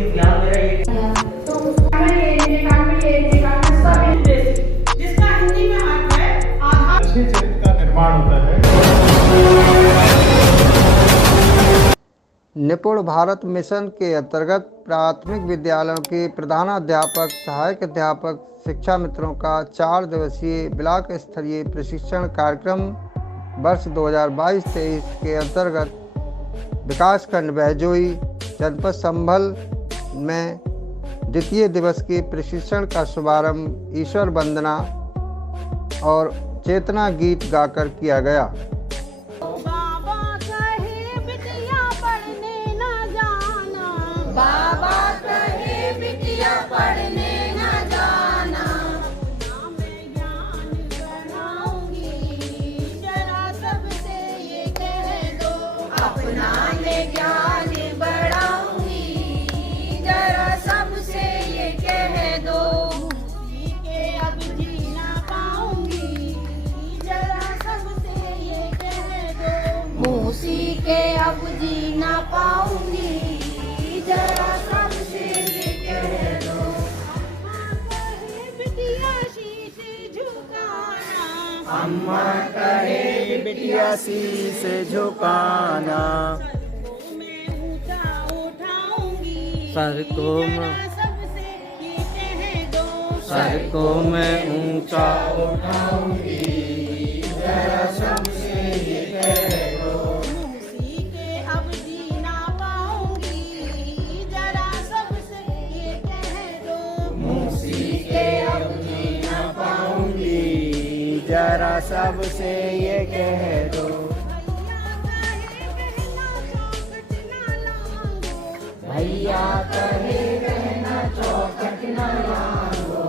यहाँ मेरा एक जिसका हिंदी में अर्थ है आधार। अच्छे चरित्र का निर्माण होता है। निपुण भारत मिशन के अंतर्गत प्राथमिक विद्यालयों के प्रधानाध्यापक, सहायक अध्यापक, शिक्षा मित्रों का 4 दिवसीय ब्लॉक स्तरीय प्रशिक्षण कार्यक्रम वर्ष 2022-23 के अंतर्गत विकासखंड बहजोई, जनपद संभल में द्वितीय दिवस के प्रशिक्षण का शुभारंभ ईश्वर वंदना और चेतना गीत गाकर किया गया। बाबा कहे बिटिया पढ़ने न जाना, बाबा कहे बिटिया पढ़ने न जाना, ना मैं ज्ञान बढ़ाऊंगी, जरा सबसे ये कह दो, अपना मैं ज्ञान बढ़ाऊंगी, जरा सबसे ये कह दो, मुझी के अब जी ना पाऊंगी, जरा सबसे ये कह दो, मूसी के अब जी ना पाऊंगी, जरा सबसे ये कह दो। कहे बिटिया शीश झुकाना, अम्मा कहे बिटिया शीश झुकाना, मैं ऊंचा उठाऊंगी, सर को मैं जरा सबसे ये कह दो, सर को मैं ऊंचा उठाऊंगी, जरा सबसे ये कह दो, मूसी के अब जी ना पाऊंगी, जरा सबसे ये कह दो, मूसी के अब जी ना पाऊंगी, जरा सबसे ये कह दो। भैया कहे कहना चौखट न लांगो,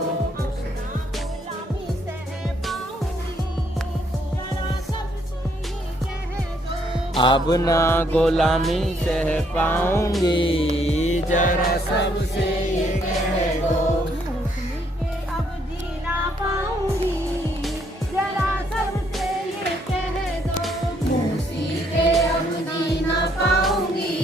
गुलामी सह पाऊंगी, जरा सबसे ये कह दो, अब ना गुलामी सह पाऊंगी, जरा सबसे ये कह दो, अब जीना पाऊंगी, जरा सबसे ये कह दो, मूसी के अब जीना पाऊंगी,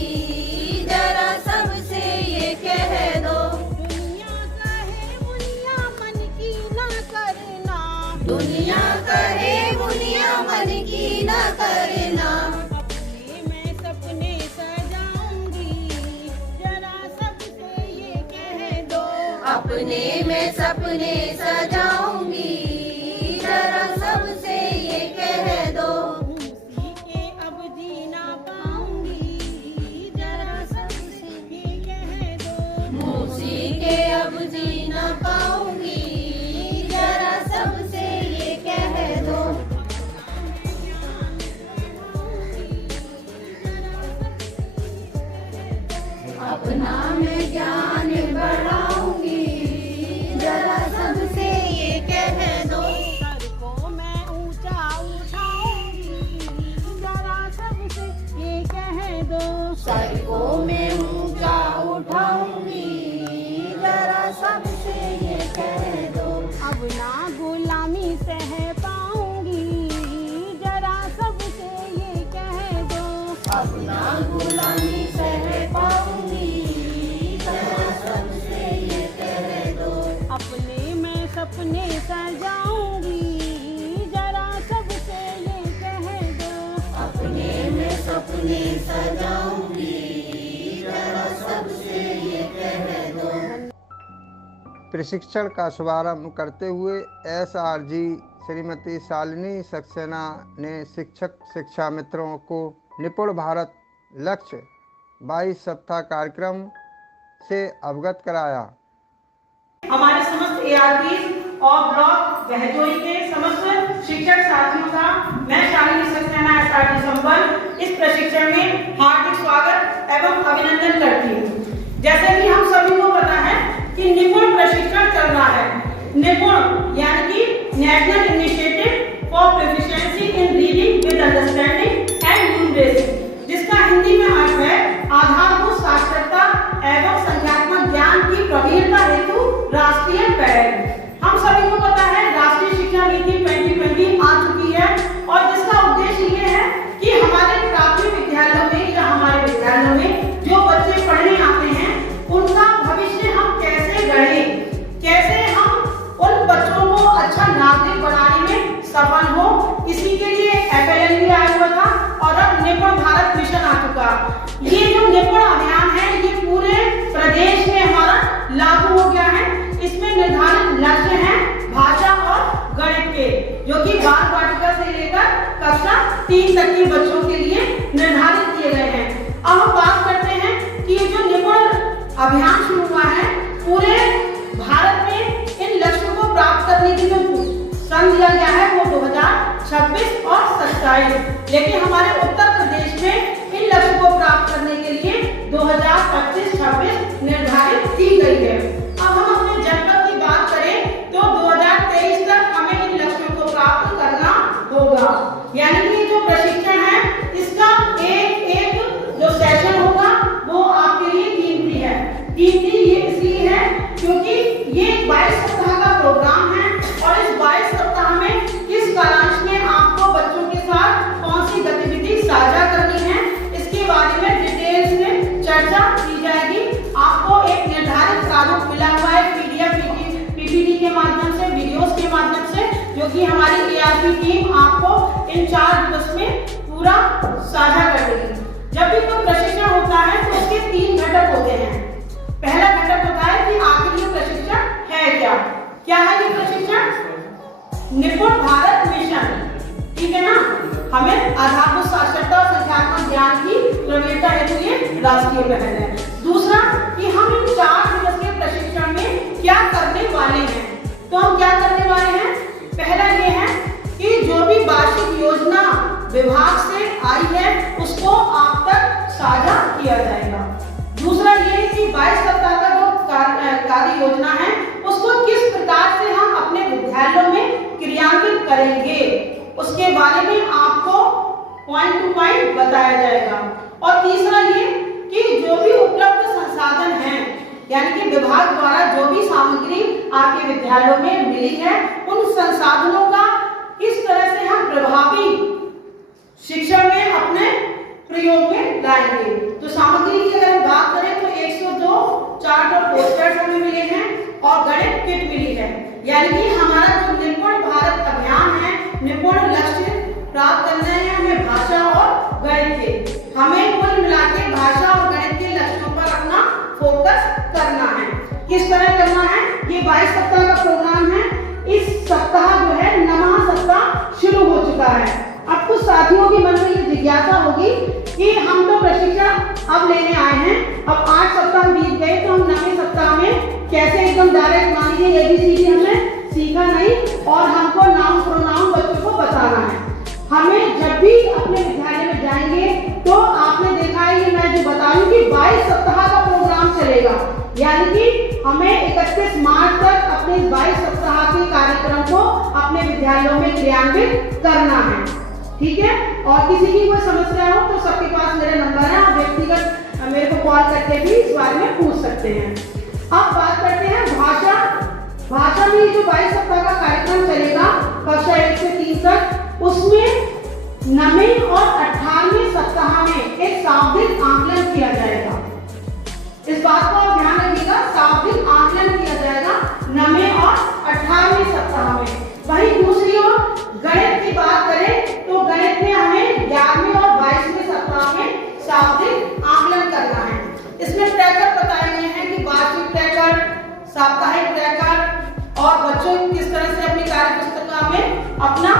जरा सबसे ये कह दो, दुनिया कहे मुनिया मन की ना करना, दुनिया कहे मुनिया मन की ना करना, अपने मैं सपने सजाऊंगी, जरा सबसे ये कह दो, अपने मैं सपने सजाऊंगी, जरा सबसे ये कह दो, मूसी के अब जीना पाऊंगी, जरा सबसे ये कह दो, मूसी के अब जीना पाऊंगी, जरा सबसे ये कह दो, अपना मैं ज्ञान बढ़ाऊंगी, जरा सबसे ये कह दो, सर को मैं ऊंचा उठाऊंगी, जरा सबसे ये कह दो, सर को मैं ऊंचा उठाऊंगी, जरा सबसे ये कह दो, अब ना गुलामी सह पाऊंगी, जरा सबसे ये कह दो, अब ना गुलामी सह पाऊंगी, जरा सबसे ये कह दो, अपने मैं सपने सजाऊंगी, जरा सबसे ये कह दो, अपने मैं सपने सजाऊंगी, जरा सबसे ये कह दो। प्रशिक्षण का शुभारंभ करते हुए SRG श्रीमती शालिनी सक्सेना ने शिक्षक शिक्षा मित्रों को निपुण भारत लक्ष्य 22 सप्ताह कार्यक्रम से अवगत कराया। हमारे समस्त ARPs और ब्लॉक बहजोई के समस्त शिक्षक साथियों का मैं शालिनी सक्सेना SRG संबल इस प्रशिक्षण में हार्दिक स्वागत एवं अभिनंदन करती हूँ। जैसे कि हम सभी को पता है कि निपुण प्रशिक्षण चल रहा है। निपुण यानी कि national initiative for proficiency in reading with understanding and numeracy, जिसका हिंदी में अर्थ है आधारभूत साक्षरता एवं संख्यात्मक ज्ञान की प्रवीणता हेतु राष्ट्रीय पहल। हम सभी को पता है राष्ट्रीय शिक्षा नीति 2020 आ चुकी है और जिसका उद्देश्य ये है कि हमारे प्राथमिक विद्यालयों में या हमारे विद्यालयों में जो बच्चे पढ़ने आते हैं उनका सफल हो। इसी के लिए FLN भी आया हुआ था और अब निपुण भारत मिशन आ चुका। ये जो निपुण अभियान है ये पूरे प्रदेश में हमारा लागू हो गया है। इसमें निर्धारित लक्ष्य हैं भाषा और गणित के, जो कि बाल वाटिका से लेकर कक्षा 3 तक के बच्चों के लिए निर्धारित किए गए हैं। अब हम बात करते हैं कि ये जो निपुण अभियान शुरू हुआ है पूरे भारत में इन लक्ष्यों को प्राप्त करने के लिए सन दिया गया है वो 2026 और 27, लेकिन हमारे उत्तर प्रदेश में इन लक्ष्यों को प्राप्त करने के लिए 2025-26 निर्धारित की गई है। अब हम अपने जनपद की बात करें तो 2023 तक हमें इन लक्ष्यों को प्राप्त करना होगा। यानी कि जो प्रशिक्षण है इसका एक जो सेशन होगा वो आपके लिए कीमती है। कीमती ये इसलिए है क्योंकि ये 22 सप्ताह का प्रोग्राम है और इस 22 सप्ताह में किस कालांश में आपको बच्चों के साथ कौन सी गतिविधि साझा करनी है इसके बारे में डिटेल्स में चर्चा की जाएगी। आपको एक निर्धारित प्रारूप मिला हुआ है PDF PPT के माध्यम से, वीडियोस के माध्यम से, जो कि हमारी ARP टीम आपको इन 4 दिवस में पूरा साझा कर देगी। जब भी कोई प्रशिक्षण होता है तो उसके 3 घटक होते हैं। पहला घटक होता है कि आखिर ये प्रशिक्षण है क्या है ये प्रशिक्षण? निपुण भारत मिशन, ठीक है ना। हमें आधारभूत साक्षरता और संख्यात्मक ज्ञान की प्रवीणता हेतु ये राष्ट्रीय पहल है। दूसरा कि हम इन 4 दिवस के प्रशिक्षण में क्या करने वाले हैं। तो हम क्या करने वाले हैं? पहला ये है कि जो भी वार्षिक योजना विभाग से आई है उसको आप तक साझा किया जाएगा। दूसरा ये है कि 22 सप्ताह का जो कार्य योजना है उसको किस प्रकार से हम अपने विद्यालयों में क्रियान्वित करेंगे उसके बारे में आपको पॉइंट टू पॉइंट बताया जाएगा। और तीसरा ये कि जो भी उपलब्ध संसाधन हैं, यानी कि विभाग द्वारा जो भी सामग्री आपके विद्यालयों में मिली है उन संसाधनों का किस तरह से हम प्रभावी शिक्षा में अपने प्रयोग में लाएंगे। तो सामग्री की अगर बात करें तो 102 चार्ट और पोस्टर्स हमें मिले हैं और गणित किट मिली है। यानी कि हमारा जो निपुण भारत अभियान है, निपुण लक्ष्य प्राप्त करना है हमें भाषा और गणित के। हमें कुल मिलाकर भाषा और गणित के लक्ष्यों पर अपना फोकस करना है। किस तरह करना है? ये 22 सप्ताह का प्रोग्राम है। इस सप्ताह जो है नवा सप्ताह शुरू हो चुका है। अब कुछ साथियों के मन में ये जिज्ञासा होगी कि हम तो प्रशिक्षण अब लेने आए हैं, अब 8 सप्ताह बीत गए तो हम 9वें सप्ताह में कैसे एकदम डायरेक्ट मान लीजिए ABCD हमने सीखा नहीं और हमको नाउन प्रोनाउन बच्चों को बताना है। हमें जब भी अपने विद्यालय में जाएंगे तो आपने देखा है ये मैं जो बता रही हूँ कि 22 सप्ताह का प्रोग्राम चलेगा। यानी कि हमें 31 मार्च तक अपने 22 सप्ताह के कार्यक्रम को अपने विद्यालयों में क्रियान्वित करना है, ठीक है। और किसी की कोई समस्या हो तो सबके पास मेरा नंबर है, आप व्यक्तिगत मेरे को कॉल करके भी इस बारे में पूछ सकते हैं। अब बात करते हैं भाषा में जो 22 सप्ताह का कार्यक्रम चलेगा कक्षा 1 से 3 तक, उसमें 9वें और 18वें सप्ताह में एक शाब्दिक आकलन किया जाएगा। इस बात को आप ध्यान रखिएगा, शाब्दिक आकलन किया जाएगा 9वें और 18वें सप्ताह में। वहीं दूसरी ओर गणित की बात करें तो गणित में हमें 11वें और 22वें सप्ताह में शाब्दिक आकलन करना है। इसमें ट्रैकर बताए गए हैं कि वार्षिक ट्रैकर, साप्ताहिक ट्रैकर और बच्चों किस तरह से अपनी कार्य पुस्तिका में अपना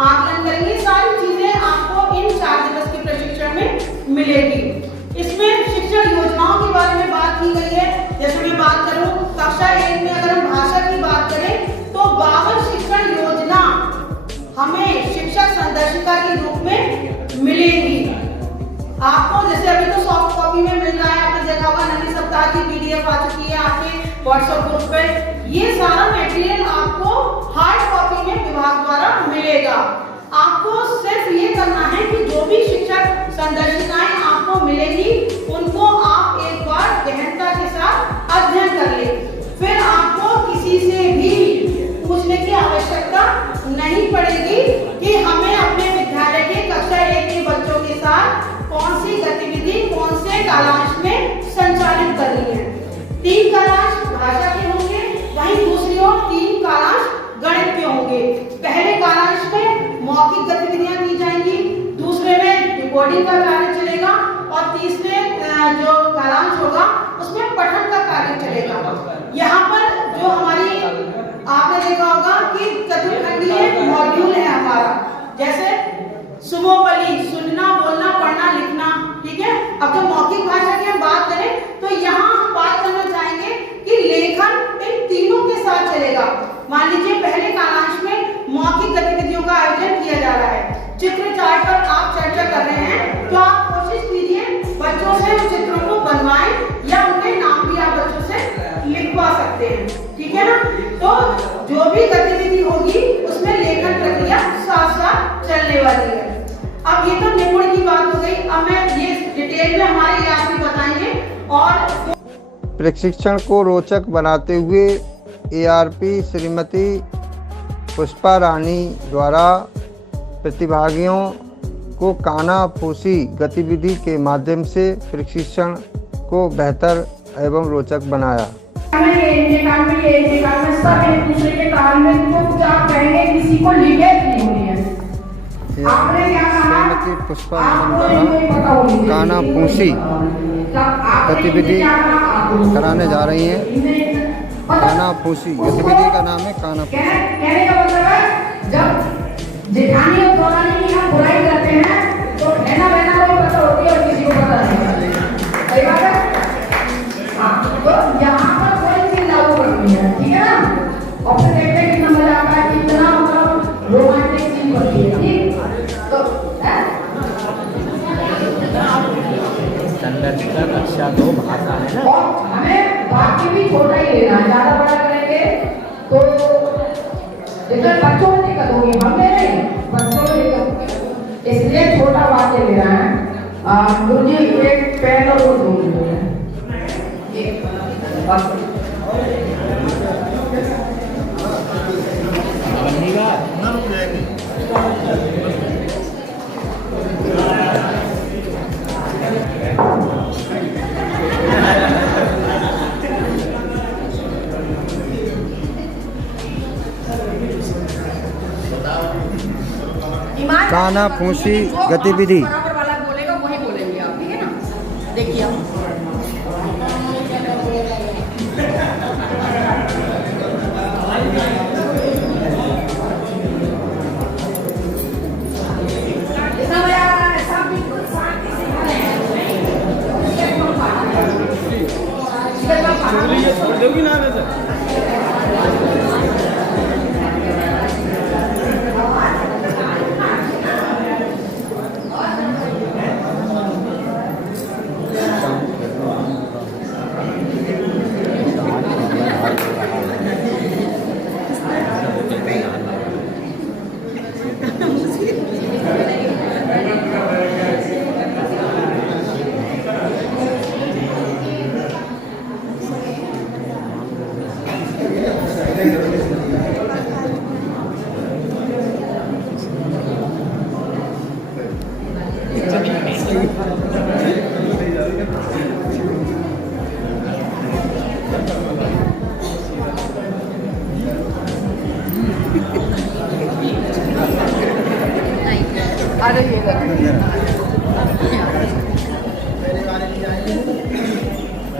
आकलन करेंगे। सारी चीजें आपको इन 4 दिवस के प्रशिक्षण में मिलेगी। इसमें शिक्षण योजनाओं के बारे में बात की गई है। जैसे मैं बात करूं कक्षा 1 में अगर हम भाषा की बात करें तो 52 शिक्षण योजना हमें शिक्षक संदर्शिका के रूप में मिलेगी। आपको जैसे अभी तो सॉफ्ट कॉपी में मिल रहा है, आपने देखा होगा 9वें सप्ताह की PDF आ चुकी है आपके व्हाट्सएप ग्रुप पे। ये सारा मटेरियल आपको हार्ड कॉपी में विभाग द्वारा मिलेगा। आपको सिर्फ ये करना है कि जो भी शिक्षक संदर्शिकाएं आपको मिलेगी उनको आप एक बार गहनता के साथ अध्ययन कर लें। फिर आपको किसी से भी पूछने की आवश्यकता नहीं पड़ेगी कि हमें अपने विद्यालय के कक्षा 1 के बच्चों के साथ कौन सी गतिविधि कौन से कालांश में संचालित करनी है। 3 कालांश भाषा के होंगे, वहीं दूसरी ओर 3 कालांश गणित के होंगे। पहले कालांश में रिकॉर्डिंग का कार्य चलेगा और तीसरे जो कालांश होगा उसमें पठन का कार्य चलेगा। यहाँ पर जो हमारी आपने देखा होगा कि चतुर्खंडीय मॉड्यूल है हमारा, जैसे सुमोपली सुनना, बोलना, पढ़ना, लिखना, ठीक है। अब जब मौखिक भाषा की हम बात करें तो यहाँ हम बात करना चाहेंगे कि लेखन इन तीनों के साथ चलेगा। मान लीजिए पहले कालांश में मौखिक गतिविधियों का आयोजन किया जा रहा है, चित्र चार्ट पर आप चर्चा कर रहे हैं, तो आप कोशिश कीजिए बच्चों से उन चित्रों को बनवाएं या उनके नाम भी आप बच्चों से लिखवा सकते हैं, ठीक है ना। तो जो भी गतिविधि होगी उसमें लेखन प्रक्रिया साथ साथ चलने वाली है। अब ये तो निपुण की बात हो गई, अब मैं ये डिटेल में हमारे याद में बताएंगे। और प्रशिक्षण को रोचक बनाते हुए ARP श्रीमती पुष्पा रानी द्वारा प्रतिभागियों को कानाफूसी गतिविधि के माध्यम से प्रशिक्षण को बेहतर एवं रोचक बनाया। सब एक दूसरे के काम में तो कुछ आप कहेंगे किसी को लीकेज नहीं होनी है। आपने क्या कहा? श्रीमती पुष्पा रानी द्वारा कानाफूसी गतिविधि कराने जा रही हैं। कानाफूसी गतिविधि का नाम है कानाफूसी। कहने का मतलब है जब जेठानी और दौरानी की हम बुराई करते हैं तो लेना बहना को पता होती है और किसी को पता नहीं होता। सही बात है। तो यहाँ पर कोई चीज लागू करनी है, ठीक है ना। और फिर देखते हैं कितना मजा आता है, कितना मतलब रोमांटिक चीज होती है, ठीक। तो कक्षा 2 भाषा है ना, और हमें बाकी भी छोटा ही लेना है, ज्यादा बड़ा करेंगे तो जितना बच्चों को दिक्कत होगी, हमें नहीं, बच्चों को दिक्कत होगी, इसलिए छोटा वाक्य लेना है। गुरुजी एक पेन और वो दो कानाफूसी गतिविधि। बराबर वाला बोलेगा वही बोलेंगे आप, ठीक है ना। देखिए दोगी ना वैसे।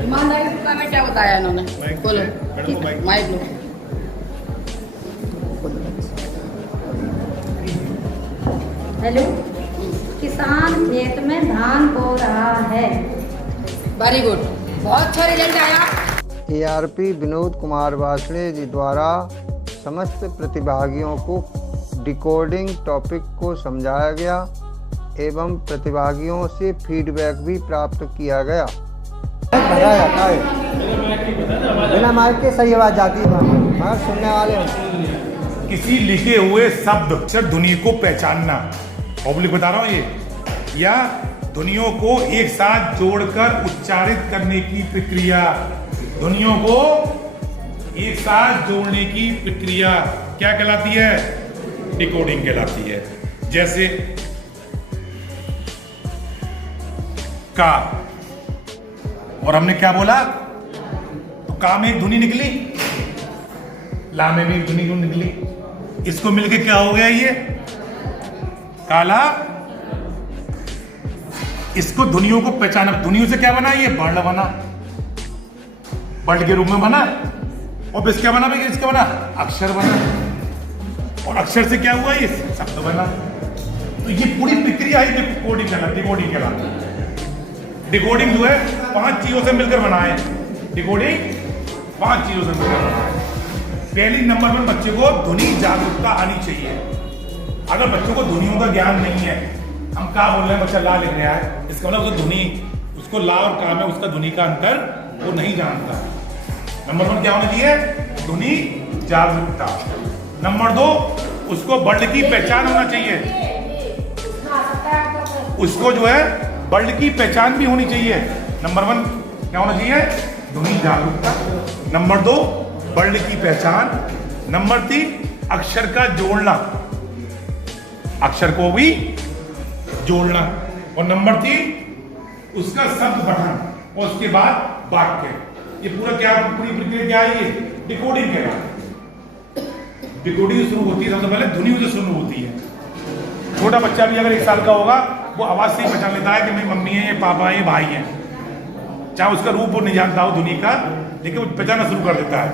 ईमानदारी में क्या बताया इन्होंने? बोलो माइक लो। हेलो, किसान खेत में धान बो रहा है। वेरी गुड, बहुत अच्छा रिजल्ट आया। ARP विनोद कुमार वासणे जी द्वारा समस्त प्रतिभागियों को डिकोडिंग टॉपिक को समझाया गया एवं प्रतिभागियों से फीडबैक भी प्राप्त किया गया। भरा जाता है बिना माइक के सही आवाज जाती है मगर सुनने वाले किसी लिखे हुए शब्द अक्षर ध्वनि को पहचानना, पब्लिक बता रहा हूँ ये, या ध्वनियों को एक साथ जोड़कर उच्चारित करने की प्रक्रिया, ध्वनियों को एक साथ जोड़ने की प्रक्रिया क्या कहलाती है? डिकोडिंग कहलाती है। जैसे का, और हमने क्या बोला? तो का में एक ध्वनि निकली, ला में भी एक ध्वनि क्यों निकली? इसको मिलके क्या हो गया? ये काला इसको ध्वनियों को पहचाना। ध्वनियों से क्या बना? ये वर्ण बना, वर्ण के रूप में बना। और फिर क्या बना भाई? इसका बना अक्षर बना, और अक्षर से क्या हुआ? ये शब्द बना। तो ये पूरी प्रक्रिया ही डिकोडिंग कहलाती है। डिकोडिंग जो है 5 चीजों से मिलकर बना है। डिकोडिंग 5 चीजों से मिलकर बना है। पहली नंबर पर बच्चे को ध्वनि जागरूकता आनी चाहिए। अगर बच्चों को ध्वनियों का ज्ञान नहीं है, हम क्या बोल रहे हैं, बच्चा ला लिख रहा है, इसका मतलब उसको ध्वनि, उसको ला और का में उसका ध्वनि का अंतर वो नहीं जानता। नंबर 1 क्या होना चाहिए? ध्वनि जागरूकता। नंबर 2, उसको वर्ण की पहचान होना चाहिए। उसको जो है वर्ण की पहचान भी होनी चाहिए। नंबर 1 क्या होना चाहिए? ध्वनि जागरूकता। नंबर 2 वर्ण की पहचान। नंबर 3 अक्षर का जोड़ना, अक्षर को भी जोड़ना। और नंबर 3 उसका शब्द गठन, और उसके बाद वाक्य। ये पूरा क्या, पूरी प्रक्रिया क्या है? ये डिकोडिंग कहलाता है। डिकोडिंग शुरू होती है सबसे पहले ध्वनि से शुरू होती है। छोटा बच्चा भी अगर 1 साल का होगा, वो आवाज से ही पहचान लेता है कि मेरी मम्मी है, ये पापा है, ये भाई है। चाहे उसका रूप वो नहीं जानता हो ध्वनि का, लेकिन वो पहचानना शुरू कर देता है।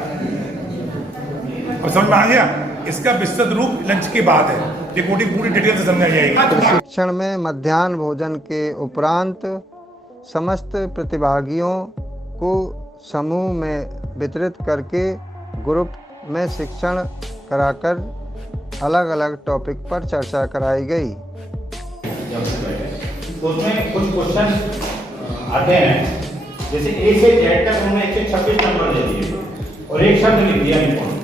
और समझ में आ गया? इसका विस्तृत रूप लंच के बाद है। डिकोडिंग पूरी डिटेल से समझा जाएगी। प्रशिक्षण में मध्याह्न भोजन के उपरांत समस्त प्रतिभागियों को समूह में वितरित करके ग्रुप में शिक्षण कराकर अलग अलग टॉपिक पर चर्चा कराई गई। उसमें कुछ क्वेश्चन आते हैं, जैसे ए से जेड तक उन्होंने 126 नंबर दे दिए और एक शब्द लिख दिया निपुण।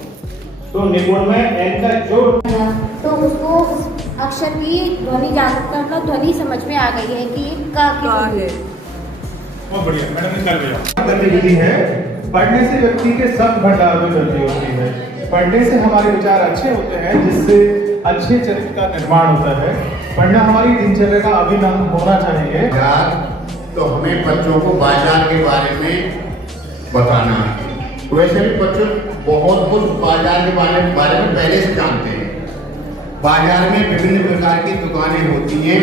तो निपुण में एन का जोड़, तो उसको उस अक्षर की ध्वनि जागरूकता, मतलब ध्वनि समझ में आ गई है कि का है। बहुत बढ़िया मैडम, निकाल भैया। गतिविधि है, पढ़ने से व्यक्ति के शब्द भंडार में वृद्धि होती है। पढ़ने से हमारे विचार अच्छे होते हैं, जिससे अच्छे चरित्र का निर्माण होता है। पढ़ना हमारी दिनचर्या का अभिन्न होना चाहिए। तो हमें बच्चों को बाजार के बारे में बताना है। वैसे भी बच्चों बहुत कुछ बाजार के बारे में पहले से जानते हैं। बाजार में विभिन्न प्रकार की दुकानें होती हैं,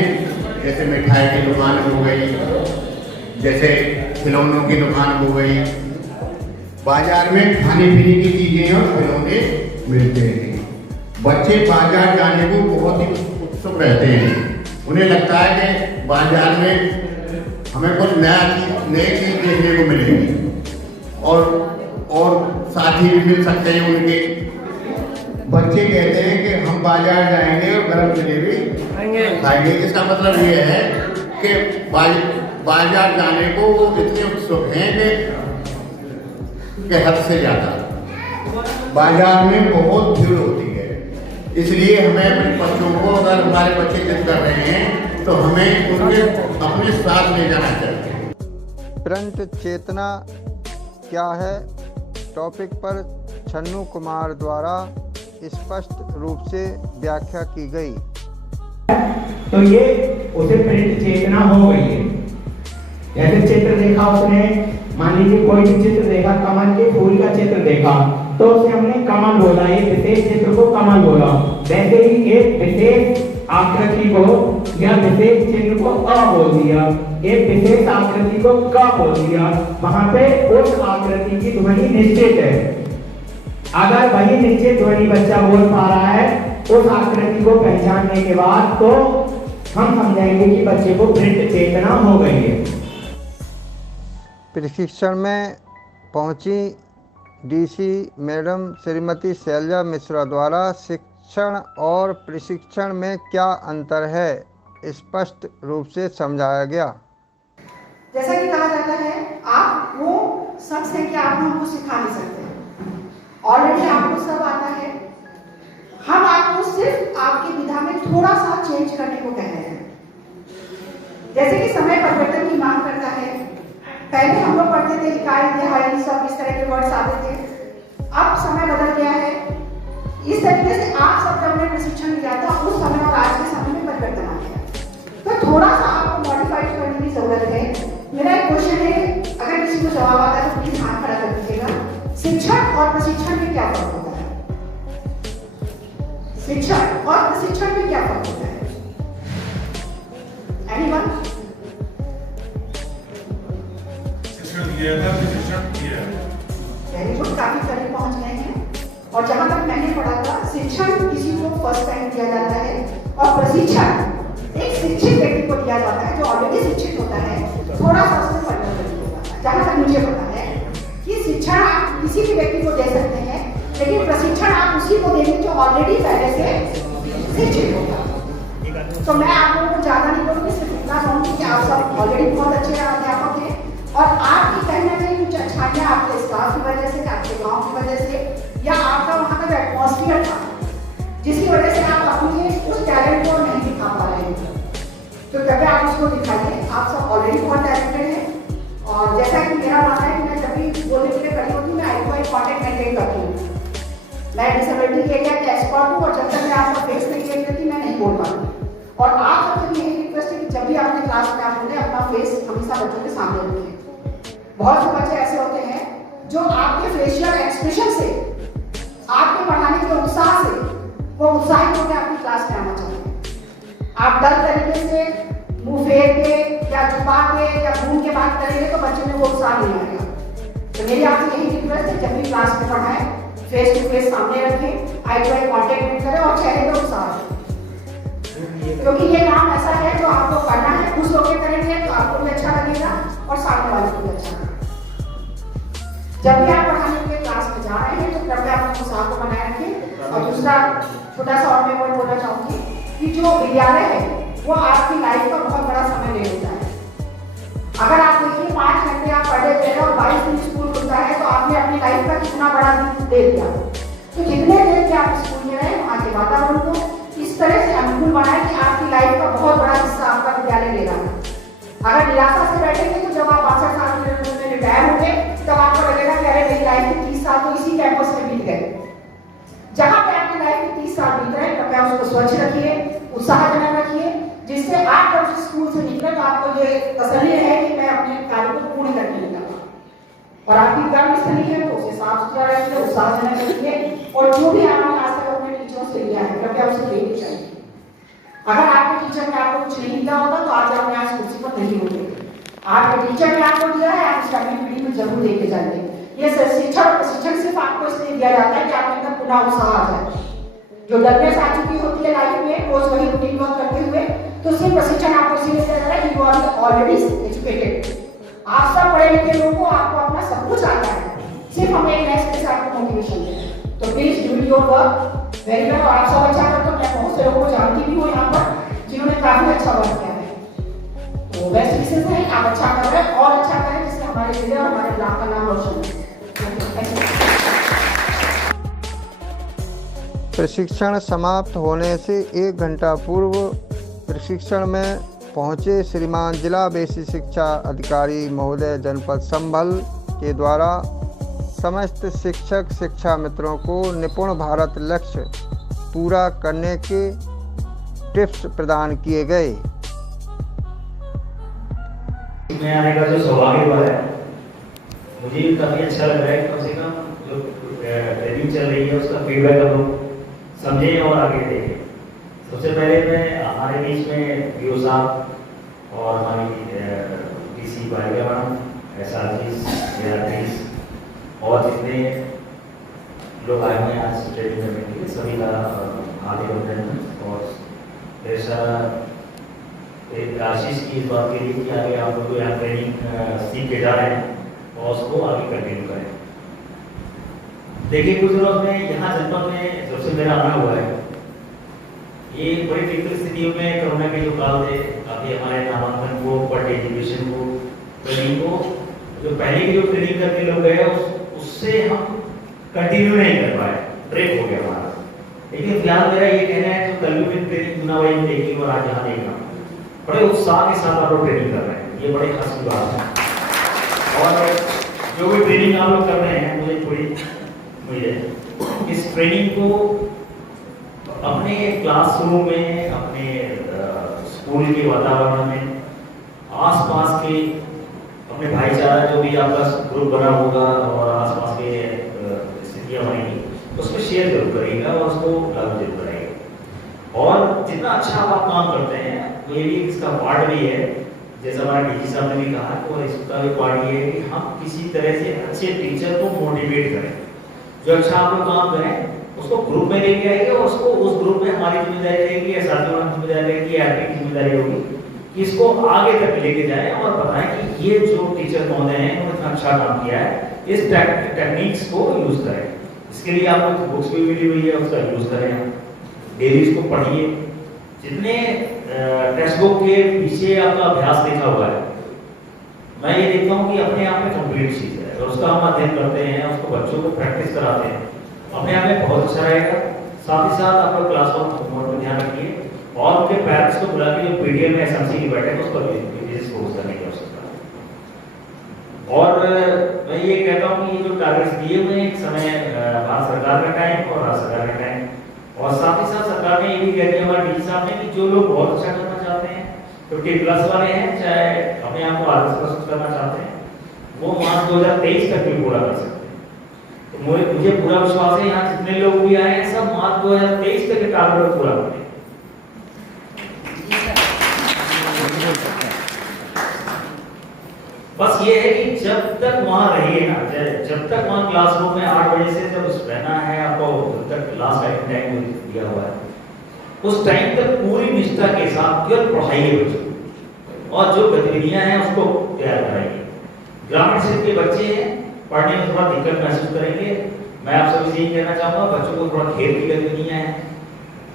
जैसे मिठाई की दुकान हो गई, जैसे खिलौनों की दुकान हो गई। बाजार में खाने पीने की चीजें और खिलौने मिलते हैं। बच्चे बाजार जाने को बहुत ही उत्सुक रहते हैं। उन्हें लगता है कि बाजार में हमें कुछ नई चीज देखने को मिलेगी और साथी भी मिल सकते हैं उनके। बच्चे कहते हैं कि हम बाजार जाएंगे और गरम जलेबी खाएंगे। इसका मतलब ये है कि बाजार जाने को वो इतने उत्सुक हैं कि हद से ज्यादा। बाजार में बहुत भीड़ होती है, इसलिए हमें अपने बच्चों को, अगर हमारे बच्चे जिद कर रहे हैं तो हमें उनके अपने साथ ले जाना चाहिए। प्रिंट चेतना क्या है टॉपिक पर छन्नू कुमार द्वारा स्पष्ट रूप से व्याख्या की गई। तो ये उसे प्रिंट चेतना हो गई है। जैसे चित्र देखा उसने, मान लीजिए कोई भी चित्र देखा, कमल के फूल का चित्र देखा, तो उसे हमने कमल बोला, एक विशेष चित्र को कमल बोला। वैसे ही एक विशेष आकृति को या विशेष चिन्ह को अ बोल दिया, एक विशेष आकृति को क बोल दिया। वहां पे उस आकृति की ध्वनि निश्चित है। अगर वही निश्चित ध्वनि बच्चा बोल पा रहा है उस आकृति को पहचानने के बाद, तो हम समझेंगे कि बच्चे को प्रिंट चेतना हो गई है। प्रशिक्षण में पहुंची डीसी मैडम श्रीमती शैलजा मिश्रा द्वारा शिक्षण और प्रशिक्षण में क्या अंतर है स्पष्ट रूप से समझाया गया। जैसा कि कहा जाता है, आप वो शख्स हैं कि आप हमको सिखा नहीं सकते। ऑलरेडी आपको सब आता है, हम आपको सिर्फ आपकी विधा में थोड़ा सा चेंज करने को कह रहे हैं। जैसे कि समय परिवर्तन की मांग करता है। पहले हम लोग पढ़ते थे इकाई, तिहाई, सब इस तरह के वर्ड्स आते थे। अब समय बदल गया है। इस तरीके से आप सब जब हमने प्रशिक्षण लिया था, उस समय और आज के समय में परिवर्तन आ गया, तो थोड़ा सा आपको मॉडिफाइड करने की जरूरत है। मेरा एक क्वेश्चन है, अगर किसी को जवाब आता है तो प्लीज हाथ खड़ा कर दीजिएगा। शिक्षण और प्रशिक्षण में क्या फर्क होता है? शिक्षण और प्रशिक्षण में क्या फर्क होता है? एनीवन? किया था, प्रशिक्षण किया है। वेरी गुड, काफी करीब पहुंच गए हैं। और जहां तक मैंने पढ़ा था, शिक्षण किसी को फर्स्ट टाइम दिया जाता है और प्रशिक्षण एक शिक्षित व्यक्ति को दिया जाता है जो ऑलरेडी शिक्षित होता है, थोड़ा सा उसमें परिवर्तन होता है। जहां तक मुझे पता है कि शिक्षण आप किसी भी व्यक्ति को दे सकते हैं, लेकिन प्रशिक्षण आप उसी को देंगे जो ऑलरेडी पहले से शिक्षित होगा। तो मैं आप लोगों को ज्यादा नहीं बोलूंगी, सिर्फ इतना कहूंगी कि आप सब ऑलरेडी बहुत अच्छे अध्यापक हैं और आपकी कहीं ना कहीं कुछ अच्छाइयाँ आपके स्टाफ की वजह से, आपके गांव की वजह से, या आपका वहाँ का जो एटमॉस्फेयर था जिसकी वजह से आप अपने उस टैलेंट को नहीं दिखा पा रहे हैं, तो कृपया आप उसको दिखाइए। आप सब ऑलरेडी बहुत टैलेंटेड हैं और जैसा कि मेरा मानना है कि मैं जब भी बोलने के लिए खड़ी होती हूँ, मैं आई टू आई कॉन्टेक्ट मेंटेन करती हूँ। मैं डिसेबिलिटी के एरिया का एक्सपर्ट हूँ और जब तक मैं आपका फेस नहीं देख लेती मैं नहीं बोल पाती। और आप सबसे यही रिक्वेस्ट है कि जब भी आपने क्लास में आप बोले, अपना फेस हमेशा बच्चों के सामने रखें। बहुत से बच्चे ऐसे होते हैं जो आपके फेशियल एक्सप्रेशन से, आपके पढ़ाने के उत्साह से वो उत्साहित होकर आपकी क्लास में आना चाहते हैं। आप डर तरीके से मुंह फेर के या छुपा के या घूम के बात करेंगे तो बच्चे में वो उत्साह नहीं आएगा। तो मेरी आपसे यही रिक्वेस्ट है, जब भी क्लास में पढ़ाएं, फेस टू फेस सामने रखें, आई टू आई कॉन्टेक्ट करें और चेहरे पे उत्साह रखें, क्योंकि ये काम ऐसा है जो आपको करना है। खुश होकर करेंगे तो आपको भी अच्छा लगेगा और सामने वाले को भी अच्छा लगेगा। जब भी आप पढ़ाने के लिए क्लास में जा रहे हैं तो कृपया आप उत्साह को बनाए रखें। और दूसरा छोटा सा और मैं वो बोलना चाहूँगी कि जो विद्यालय है वो आपकी लाइफ का बहुत बड़ा समय ले लेता है। अगर आप देखिए 5 घंटे आप पढ़े दे रहे और 22 दिन स्कूल खुलता है तो आपने अपनी लाइफ का कितना बड़ा दे दिया। तो जितने देर के आप स्कूल में रहे, वहाँ के वातावरण को इस तरह से अनुकूल बनाए कि आपकी लाइफ का बहुत बड़ा हिस्सा आपका विद्यालय ले रहा है। अगर निराशा से बैठेंगे तो जब आप 62 साल में रिटायर होंगे तब आपको लगेगा कि अरे मेरी लाइफ के 30 साल तो इसी कैंपस में बीत गए। जहाँ पे आपकी लाइफ के 30 साल बीत रहे, कृपया उसको स्वच्छ रखिए, उत्साहजनक रखिए, जिससे आप जब स्कूल से निकले तो आपको ये तसल्ली है कि मैं अपने कार्य को पूर्ण करके निकला। और आपकी कर्मस्थली है तो उसे साफ सुथरा रखिए, उत्साहजनक रखिए और जो भी आपने आज तक अपने टीचरों से लिया है कृपया उसे लेके जाइए। अगर आपके टीचर ने आपको कुछ नहीं दिया होता तो आज आप यहाँ कुर्सी पर नहीं होते। आपके टीचर ने आपको दिया है, आप इस अगली पीढ़ी में जरूर लेके जाइए। ये शिक्षा और प्रशिक्षण सिर्फ आपको इसलिए दिया जाता है कि आपके अंदर पुनः उत्साह आ जाए। जो डरनेस आ चुकी होती है लाइफ में रोज वही रूटीन वर्क करते हुए, तो सिर्फ प्रशिक्षण आपको इसीलिए दिया जा रहा है कि यू आर ऑलरेडी एजुकेटेड। आप सब पढ़े लिखे लोगों को आपको अपना सब कुछ आता है, सिर्फ हमें एक नए से आपको मोटिवेशन दें। तो please do your work very well. और आप सब अच्छा करते हो, मैं बहुत से लोगों को जानती भी हूँ यहाँ पर जिन्होंने काफी अच्छा वर्क किया है। तो बेस्ट विशेष है, आप अच्छा कर रहे हैं और अच्छा करें जिससे हमारे जिले और हमारे ब्लॉक का नाम रोशन हो। प्रशिक्षण समाप्त होने से 1 घंटा पूर्व प्रशिक्षण में पहुंचे श्रीमान जिला बेसिक शिक्षा अधिकारी महोदय जनपद संभल के द्वारा समस्त शिक्षक शिक्षा मित्रों को निपुण भारत लक्ष्य पूरा करने के टिप्स प्रदान किए गए। इसमें आने का जो सौभाग्य हुआ है मुझे काफ़ी अच्छा लग रहा है। कम से कम जो ट्रेनिंग चल रही है उसका फीडबैक हम लोग समझें और आगे देखें। सबसे पहले मैं हमारे बीच में पीओ साहब और हमारी डीसी बालिका मैडम, SRGs और जितने लोग आए हैं आज ट्रेनिंग करने के लिए सभी का हार्दिक अभिनंदन। और ऐसा एक आशीष की इस बात के लिए कि आगे आप लोग यहाँ ट्रेनिंग सीख के जा रहे हैं और उसको आगे कंटिन्यू करें। देखिए कुछ दिनों में यहाँ जनपद में जब से मेरा आना हुआ है, ये बड़ी क्रिटिकल स्थितियों में कोरोना के जो काल थे, काफी हमारे नामांकन को, बट एजुकेशन को, ट्रेनिंग को, जो पहले की जो ट्रेनिंग करके लोग गए उससे हम कंटिन्यू नहीं कर पाए, ब्रेक हो गया हमारा। लेकिन फिलहाल मेरा ये कहना है जो कल भी ट्रेनिंग चुनाव देखी और आज यहाँ देखना, बड़े उत्साह के साथ आप लोग ट्रेनिंग कर रहे हैं, ये बड़ी खास बात है। और जो भी ट्रेनिंग आप लोग कर रहे हैं मुझे थोड़ी इस ट्रेनिंग को अपने क्लासरूम में, अपने स्कूल के वातावरण में, आसपास के अपने भाईचारा जो भी आपका ग्रुप बना होगा और आसपास के स्थितियाँ बनेंगी उसमें शेयर जरूर करिएगा और उसको लागू जरूर कराइएगा। और जितना अच्छा आप काम करते हैं, ये भी इसका पार्ट भी है जैसा हमारे डीजी साहब ने भी कहा, और इसका भी पार्ट ये है कि हम किसी तरह से अच्छे टीचर को मोटिवेट करें, जो अच्छा आप लोग काम करें उसको ग्रुप में लेके आएंगे, और उसको उस ग्रुप में हमारी जिम्मेदारी रहेगी या साथियों की जिम्मेदारी रहेगी या आपकी जिम्मेदारी होगी कि इसको आगे तक लेके जाएं और बताएं कि ये जो टीचर महोदय हैं उन्होंने इतना अच्छा काम किया है, इस टेक्निक्स को यूज करें। इसके लिए आपको बुक्स भी मिली हुई है, उसका यूज करें, डेली इसको पढ़िए। जितने टेक्स्ट बुक के पीछे आपका अभ्यास लिखा हुआ है, मैं ये देखता हूँ कि अपने आप में कंप्लीट चीज है, और उसका हम अध्ययन करते हैं, उसको बच्चों को प्रैक्टिस कराते हैं, अपने आप में बहुत अच्छा रहेगा। साथ ही साथ आप लोग क्लास वर्क पर ध्यान रखिए, और उनके पेरेंट्स को बुला के जो पीडीएफ में एसएमसी की बैठक उस पर विजिट कोर्स करने की आवश्यकता है। और मैं ये कहता हूँ कि ये जो टारगेट्स दिए हुए हैं, एक समय भारत सरकार का टाइम और राज्य सरकार का टाइम, और साथ ही साथ सरकार ने ये भी कह दिया हमारे डीजी साहब ने कि जो लोग बहुत अच्छा करना चाहते हैं, 50+ वाले हैं, चाहे अपने आप को आदर्श करना चाहते हैं, वो मार्च 2023 तक भी पूरा कर सकते हैं। मुझे पूरा विश्वास है यहाँ जितने लोग भी आए हैं सब मार्च 2023 तक के टारगेट पूरा करेंगे। बस ये है कि जब तक वहां रहिए ना, जब तक वहां क्लासरूम में 8 बजे से जब रहना है आपको, जब तक क्लास टाइम दिया हुआ है, उस टाइम तक पूरी निष्ठा के साथ केवल पढ़ाइए बच्चों, और जो गतिविधियां हैं उसको तैयार कराइए। ग्रामीण क्षेत्र के बच्चे हैं, पढ़ने में थोड़ा दिक्कत महसूस करेंगे, मैं आप सभी से यही कहना चाहूँगा बच्चों को थोड़ा खेल की गतिविधियाँ हैं,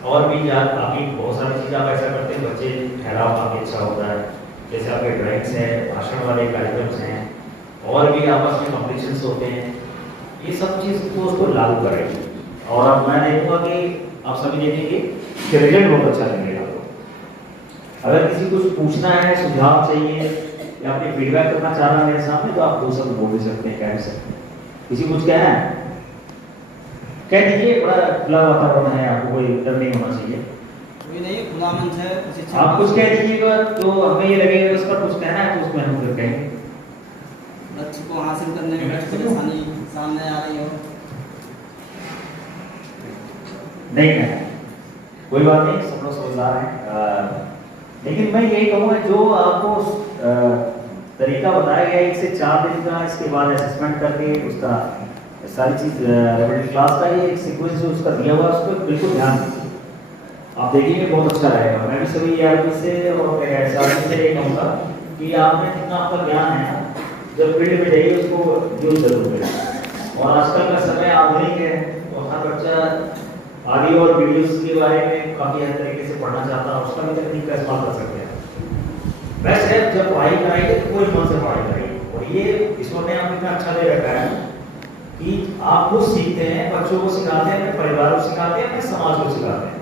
और भी आपकी बहुत सारी चीज़ आप ऐसा करते हैं, बच्चे ठहराव काफ़ी अच्छा होता है, जैसे आपके ड्राइंग्स हैं, भाषण वाले कार्यक्रम हैं, और भी आपस में कॉम्पिटिशन्स होते हैं, ये सब चीज़ को उसको लागू करेंगे। और अब मैं देखूँगा कि आप सभी देखेंगे कि रिजल्ट बहुत अच्छा लगेगा आपको। अगर किसी को कुछ पूछना है, सुझाव चाहिए या अपने फीडबैक करना चाह रहा है मेरे सामने, तो आप दो शब्द बोल सकते हैं, कह सकते हैं। किसी कुछ कहना है कह दीजिए, बड़ा खुला वातावरण है, आपको कोई डर नहीं होना चाहिए। नहीं, खुला मंच है, आप कुछ कह दीजिएगा तो हमें ये लगेगा उस पर कुछ कहना है, तो उसमें हम फिर कहेंगे। लक्ष्य को हासिल करने में कुछ परेशानी सामने आ रही हो, नहीं कहना, कोई बात नहीं, सब लोग समझदार हैं। लेकिन मैं यही कहूँगा जो आपको तरीका बताया गया 1 से 4 दिन का, इसके बाद असेसमेंट करके उसका सारी चीज़ रेगुलर क्लास का ये एक सीक्वेंस जो उसका दिया हुआ है, उस पर बिल्कुल ध्यान दीजिए, आप देखेंगे बहुत अच्छा रहेगा। मैं भी सभी ERP से और SRP से ये कहूँगा कि आपने जितना आपका ज्ञान है, जब फील्ड में जाइए उसको यूज जरूर करें। और आजकल का समय आधुनिक है, तो हर बच्चा ऑडियो और वीडियोस के बारे में काफ़ी हर तरीके से पढ़ना चाहता है, उसका भी तकनीक का इस्तेमाल कर सकते हैं। वैसे जब पढ़ाई कराएंगे तो पूरे मन से पढ़ाई करेंगे, और ये ईश्वर ने आपको इतना अच्छा दे रखा है कि आप खुद सीखते हैं, बच्चों को सिखाते हैं, अपने परिवार को सिखाते हैं, अपने समाज को सिखाते हैं।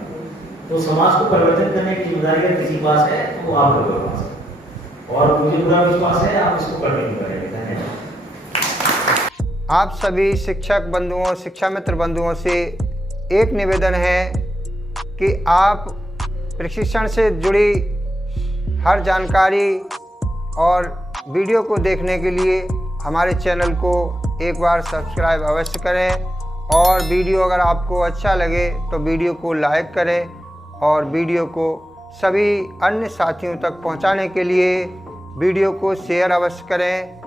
तो समाज को परिवर्तन करने की जिम्मेदारी अगर किसी के पास है तो वो आप लोगों के पास है, और मुझे पूरा विश्वास है आप इसको कंटिन्यू करेंगे। धन्यवाद। आप सभी शिक्षक बंधुओं, शिक्षा मित्र बंधुओं से एक निवेदन है कि आप प्रशिक्षण से जुड़ी हर जानकारी और वीडियो को देखने के लिए हमारे चैनल को एक बार सब्सक्राइब अवश्य करें, और वीडियो अगर आपको अच्छा लगे तो वीडियो को लाइक करें, और वीडियो को सभी अन्य साथियों तक पहुंचाने के लिए वीडियो को शेयर अवश्य करें।